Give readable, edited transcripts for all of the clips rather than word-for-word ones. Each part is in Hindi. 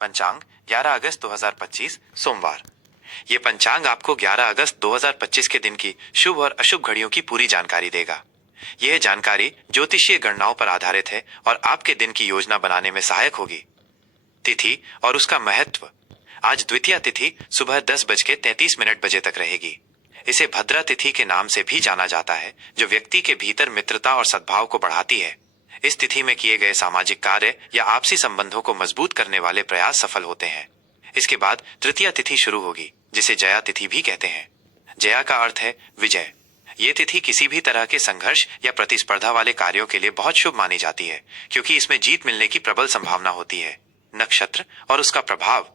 पंचांग 11 अगस्त 2025 सोमवार। ये पंचांग आपको 11 अगस्त 2025 के दिन की शुभ और अशुभ घड़ियों की पूरी जानकारी देगा। यह जानकारी ज्योतिषीय गणनाओं पर आधारित है और आपके दिन की योजना बनाने में सहायक होगी। तिथि और उसका महत्व। आज द्वितीया तिथि सुबह 10:33 बजे तक रहेगी। इसे भद्रा तिथि के नाम से भी जाना जाता है, जो व्यक्ति के भीतर मित्रता और सद्भाव को बढ़ाती है। इस तिथि में किए गए सामाजिक कार्य या आपसी संबंधों को मजबूत करने वाले प्रयास सफल होते हैं। इसके बाद तृतीया तिथि शुरू होगी, जिसे जया तिथि भी कहते हैं। जया का अर्थ है विजय। ये तिथि किसी भी तरह के संघर्ष या प्रतिस्पर्धा वाले कार्यों के लिए बहुत शुभ मानी जाती है, क्योंकि इसमें जीत मिलने की प्रबल संभावना होती है। नक्षत्र और उसका प्रभाव।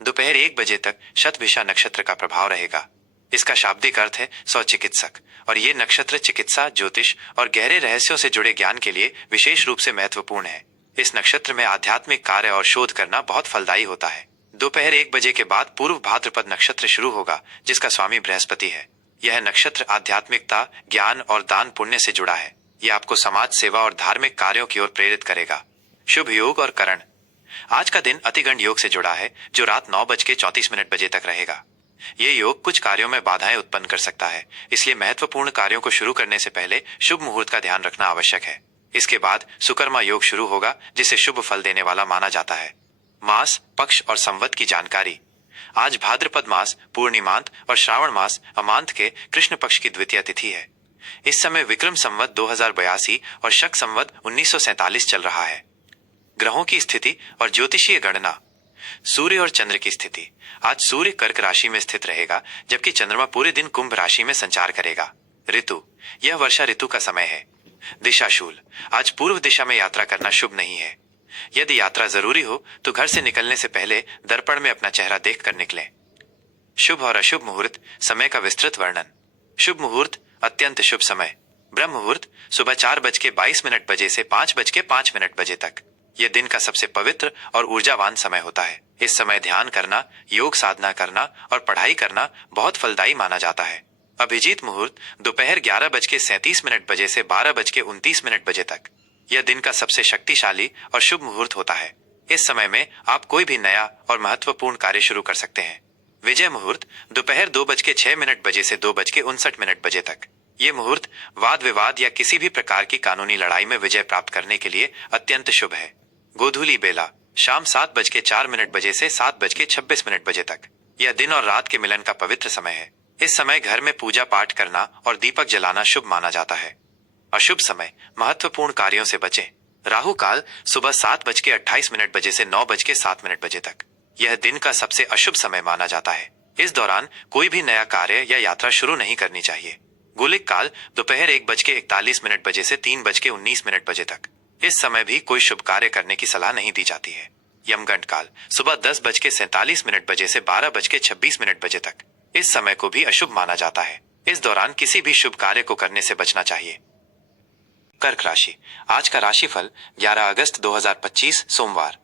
दोपहर 1 बजे तक शतभिषा नक्षत्र का प्रभाव रहेगा। इसका शाब्दिक अर्थ है स्वचिकित्सक, और ये नक्षत्र चिकित्सा, ज्योतिष और गहरे रहस्यों से जुड़े ज्ञान के लिए विशेष रूप से महत्वपूर्ण है। इस नक्षत्र में आध्यात्मिक कार्य और शोध करना बहुत फलदायी होता है। दोपहर 1 बजे के बाद पूर्व भाद्रपद नक्षत्र शुरू होगा, जिसका स्वामी बृहस्पति है। यह नक्षत्र आध्यात्मिकता, ज्ञान और दान पुण्य से जुड़ा है। यह आपको समाज सेवा और धार्मिक कार्यों की ओर प्रेरित करेगा। शुभ योग और करण। आज का दिन अतिगंड योग से जुड़ा है, जो रात 9:34 बजे तक रहेगा। ये योग कुछ कार्यों में बाधाएं उत्पन्न कर सकता है, इसलिए महत्वपूर्ण कार्यों को शुरू करने से पहले शुभ मुहूर्त का ध्यान रखना आवश्यक है। इसके बाद सुकर्मा योग शुरू होगा, जिसे शुभ फल देने वाला माना जाता है। मास, पक्ष और संवत की जानकारी। आज भाद्रपद मास, पूर्णिमांत और श्रावण मास अमांत के कृष्ण पक्ष की द्वितीय तिथि है। इस समय विक्रम संवत 2082 और शक संवत 1947 चल रहा है। ग्रहों की स्थिति और ज्योतिषीय गणना। सूर्य और चंद्र की स्थिति। आज सूर्य कर्क राशि में स्थित रहेगा, जबकि चंद्रमा पूरे दिन कुंभ राशि में संचार करेगा। ऋतु, यह वर्षा ऋतु का समय है। दिशाशूल, आज पूर्व दिशा में यात्रा करना शुभ नहीं है। यदि यात्रा जरूरी हो तो घर से निकलने से पहले दर्पण में अपना चेहरा देखकर निकलें। शुभ और अशुभ मुहूर्त, समय का विस्तृत वर्णन। शुभ मुहूर्त, अत्यंत शुभ समय। ब्रह्म मुहूर्त सुबह 4:22 बजे से 5:05 बजे तक। यह दिन का सबसे पवित्र और ऊर्जावान समय होता है। इस समय ध्यान करना, योग साधना करना और पढ़ाई करना बहुत फलदायी माना जाता है। अभिजीत मुहूर्त दोपहर 11:37 बजे से 12:29 बजे तक। यह दिन का सबसे शक्तिशाली और शुभ मुहूर्त होता है। इस समय में आप कोई भी नया और महत्वपूर्ण कार्य शुरू कर सकते हैं। विजय मुहूर्त दोपहर 2:06 बजे से 2:59 बजे तक। ये मुहूर्त वाद विवाद या किसी भी प्रकार की कानूनी लड़ाई में विजय प्राप्त करने के लिए अत्यंत शुभ है। गोधूली बेला शाम 7:04 बजे से 7:26 बजे तक। यह दिन और रात के मिलन का पवित्र समय है। इस समय घर में पूजा पाठ करना और दीपक जलाना शुभ माना जाता है। अशुभ समय, महत्वपूर्ण कार्यों से बचें। राहु काल सुबह 7:28 बजे से 9:07 बजे तक। यह दिन का सबसे अशुभ समय माना जाता है। इस दौरान कोई भी नया कार्य या यात्रा शुरू नहीं करनी चाहिए। गुलिक काल दोपहर 1:41 बजे से 3:19 बजे तक। इस समय भी कोई शुभ कार्य करने की सलाह नहीं दी जाती है। यमगंड काल सुबह 10:47 बजे से 12:26 बजे तक। इस समय को भी अशुभ माना जाता है। इस दौरान किसी भी शुभ कार्य को करने से बचना चाहिए। कर्क राशि। आज का राशिफल 11 अगस्त 2025 सोमवार।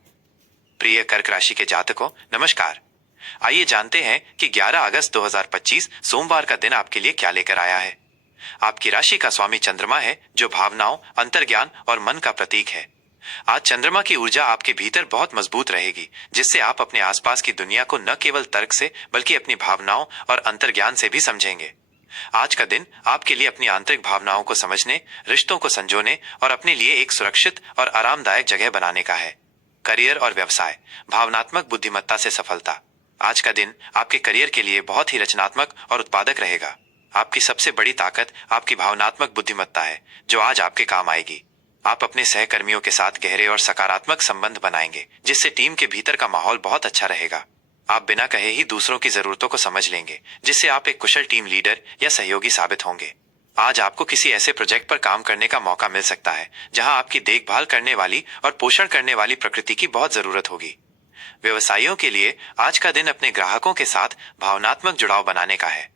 प्रिय कर्क राशि के जातकों, नमस्कार। आइए जानते हैं कि 11 अगस्त 2025 सोमवार का दिन आपके लिए क्या लेकर आया है। आपकी राशि का स्वामी चंद्रमा है, जो भावनाओं, अंतर्ज्ञान और मन का प्रतीक है। आज चंद्रमा की ऊर्जा आपके भीतर बहुत मजबूत रहेगी, जिससे आप अपने आसपास की दुनिया को न केवल तर्क से बल्कि अपनी भावनाओं और अंतर्ज्ञान से भी समझेंगे। आज का दिन आपके लिए अपनी आंतरिक भावनाओं को समझने, रिश्तों को संजोने और अपने लिए एक सुरक्षित और आरामदायक जगह बनाने का है। करियर और व्यवसाय। भावनात्मक बुद्धिमत्ता से सफलता। आज का दिन आपके करियर के लिए बहुत ही रचनात्मक और उत्पादक रहेगा। आपकी सबसे बड़ी ताकत आपकी भावनात्मक बुद्धिमत्ता है, जो आज आपके काम आएगी। आप अपने सहकर्मियों के साथ गहरे और सकारात्मक संबंध बनाएंगे, जिससे टीम के भीतर का माहौल बहुत अच्छा रहेगा। आप बिना कहे ही दूसरों की जरूरतों को समझ लेंगे, जिससे आप एक कुशल टीम लीडर या सहयोगी साबित होंगे। आज आपको किसी ऐसे प्रोजेक्ट पर काम करने का मौका मिल सकता है, जहां आपकी देखभाल करने वाली और पोषण करने वाली प्रकृति की बहुत जरूरत होगी। व्यवसायियों के लिए आज का दिन अपने ग्राहकों के साथ भावनात्मक जुड़ाव बनाने का है।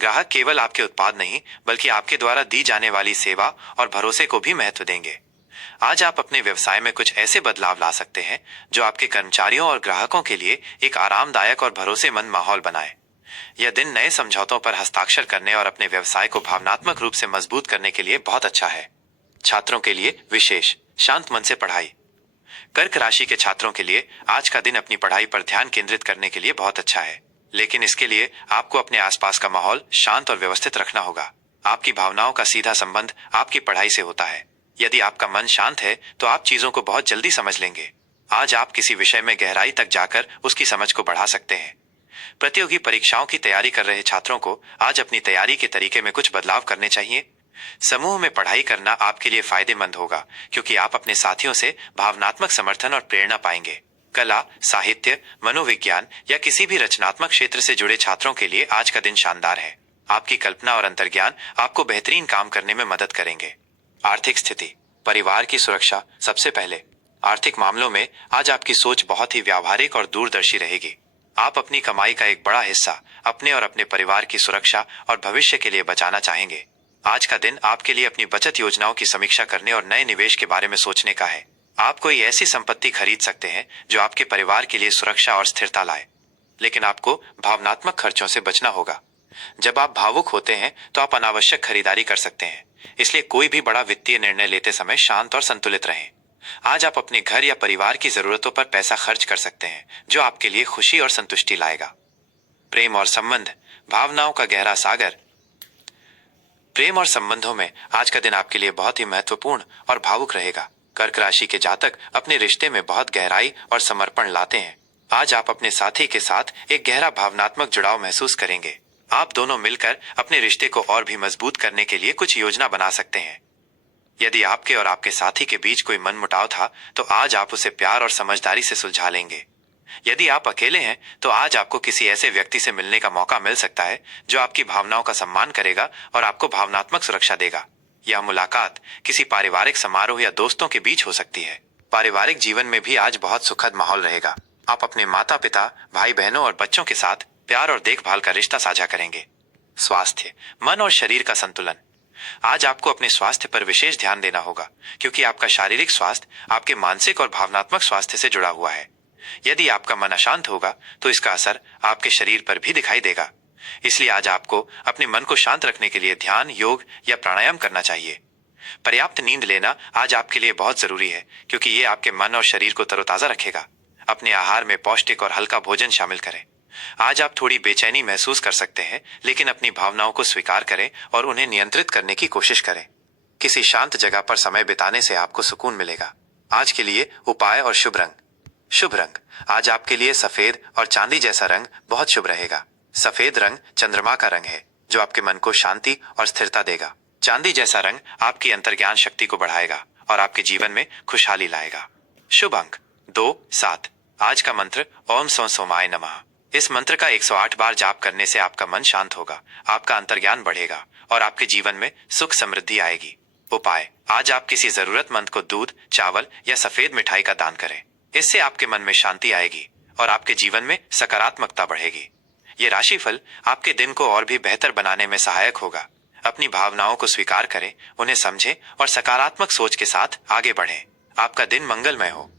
ग्राहक केवल आपके उत्पाद नहीं, बल्कि आपके द्वारा दी जाने वाली सेवा और भरोसे को भी महत्व देंगे। आज आप अपने व्यवसाय में कुछ ऐसे बदलाव ला सकते हैं, जो आपके कर्मचारियों और ग्राहकों के लिए एक आरामदायक और भरोसेमंद माहौल बनाए। यह दिन नए समझौतों पर हस्ताक्षर करने और अपने व्यवसाय को भावनात्मक रूप से मजबूत करने के लिए बहुत अच्छा है। छात्रों के लिए विशेष शांत मन से पढ़ाई। कर्क राशि के छात्रों के लिए आज का दिन अपनी पढ़ाई पर ध्यान केंद्रित करने के लिए बहुत अच्छा है, लेकिन इसके लिए आपको अपने आसपास का माहौल शांत और व्यवस्थित रखना होगा। आपकी भावनाओं का सीधा संबंध आपकी पढ़ाई से होता है। यदि आपका मन शांत है तो आप चीजों को बहुत जल्दी समझ लेंगे। आज आप किसी विषय में गहराई तक जाकर उसकी समझ को बढ़ा सकते हैं। प्रतियोगी परीक्षाओं की तैयारी कर रहे छात्रों को आज अपनी तैयारी के तरीके में कुछ बदलाव करने चाहिए। समूह में पढ़ाई करना आपके लिए फायदेमंद होगा, क्योंकि आप अपने साथियों से भावनात्मक समर्थन और प्रेरणा पाएंगे। कला, साहित्य, मनोविज्ञान या किसी भी रचनात्मक क्षेत्र से जुड़े छात्रों के लिए आज का दिन शानदार है। आपकी कल्पना और अंतर्ज्ञान आपको बेहतरीन काम करने में मदद करेंगे। आर्थिक स्थिति, परिवार की सुरक्षा सबसे पहले। आर्थिक मामलों में आज आपकी सोच बहुत ही व्यावहारिक और दूरदर्शी रहेगी। आप अपनी कमाई का एक बड़ा हिस्सा अपने और अपने परिवार की सुरक्षा और भविष्य के लिए बचाना चाहेंगे। आज का दिन आपके लिए अपनी बचत योजनाओं की समीक्षा करने और नए निवेश के बारे में सोचने का है। आप कोई ऐसी संपत्ति खरीद सकते हैं जो आपके परिवार के लिए सुरक्षा और स्थिरता लाए, लेकिन आपको भावनात्मक खर्चों से बचना होगा। जब आप भावुक होते हैं तो आप अनावश्यक खरीदारी कर सकते हैं, इसलिए कोई भी बड़ा वित्तीय निर्णय लेते समय शांत और संतुलित रहें। आज आप अपने घर या परिवार की जरूरतों पर पैसा खर्च कर सकते हैं, जो आपके लिए खुशी और संतुष्टि लाएगा। प्रेम और संबंध, भावनाओं का गहरा सागर। प्रेम और संबंधों में आज का दिन आपके लिए बहुत ही महत्वपूर्ण और भावुक रहेगा। कर्क राशि के जातक अपने रिश्ते में बहुत गहराई और समर्पण लाते हैं। आज आप अपने साथी के साथ एक गहरा भावनात्मक जुड़ाव महसूस करेंगे। आप दोनों मिलकर अपने रिश्ते को और भी मजबूत करने के लिए कुछ योजना बना सकते हैं। यदि आपके और आपके साथी के बीच कोई मनमुटाव था, तो आज आप उसे प्यार और समझदारी से सुलझा लेंगे। यदि आप अकेले हैं तो आज आपको किसी ऐसे व्यक्ति से मिलने का मौका मिल सकता है जो आपकी भावनाओं का सम्मान करेगा और आपको भावनात्मक सुरक्षा देगा। यह मुलाकात किसी पारिवारिक समारोह या दोस्तों के बीच हो सकती है। पारिवारिक जीवन में भी आज बहुत सुखद माहौल रहेगा। आप अपने माता पिता, भाई बहनों और बच्चों के साथ प्यार और देखभाल का रिश्ता साझा करेंगे। स्वास्थ्य, मन और शरीर का संतुलन। आज आपको अपने स्वास्थ्य पर विशेष ध्यान देना होगा, क्योंकि आपका शारीरिक स्वास्थ्य आपके मानसिक और भावनात्मक स्वास्थ्य से जुड़ा हुआ है। यदि आपका मन अशांत होगा तो इसका असर आपके शरीर पर भी दिखाई देगा। इसलिए आज आपको अपने मन को शांत रखने के लिए ध्यान, योग या प्राणायाम करना चाहिए। पर्याप्त नींद लेना आज आपके लिए बहुत जरूरी है, क्योंकि ये आपके मन और शरीर को तरोताजा रखेगा। अपने आहार में पौष्टिक और हल्का भोजन शामिल करें। आज आप थोड़ी बेचैनी महसूस कर सकते हैं, लेकिन अपनी भावनाओं को स्वीकार करें और उन्हें नियंत्रित करने की कोशिश करें। किसी शांत जगह पर समय बिताने से आपको सुकून मिलेगा। आज के लिए उपाय और शुभ रंग। शुभ रंग, आज आपके लिए सफेद और चांदी जैसा रंग बहुत शुभ रहेगा। सफेद रंग चंद्रमा का रंग है, जो आपके मन को शांति और स्थिरता देगा। चांदी जैसा रंग आपकी अंतर्ज्ञान शक्ति को बढ़ाएगा और आपके जीवन में खुशहाली लाएगा। शुभ अंक 2, 7। आज का मंत्र ओम सौ सोमाय नमः। इस मंत्र का 108 बार जाप करने से आपका मन शांत होगा, आपका अंतर्ज्ञान बढ़ेगा और आपके जीवन में सुख समृद्धि आएगी। उपाय, आज आप किसी जरूरतमंद को दूध, चावल या सफेद मिठाई का दान करें। इससे आपके मन में शांति आएगी और आपके जीवन में सकारात्मकता बढ़ेगी। ये राशिफल आपके दिन को और भी बेहतर बनाने में सहायक होगा। अपनी भावनाओं को स्वीकार करें, उन्हें समझें और सकारात्मक सोच के साथ आगे बढ़ें। आपका दिन मंगलमय हो।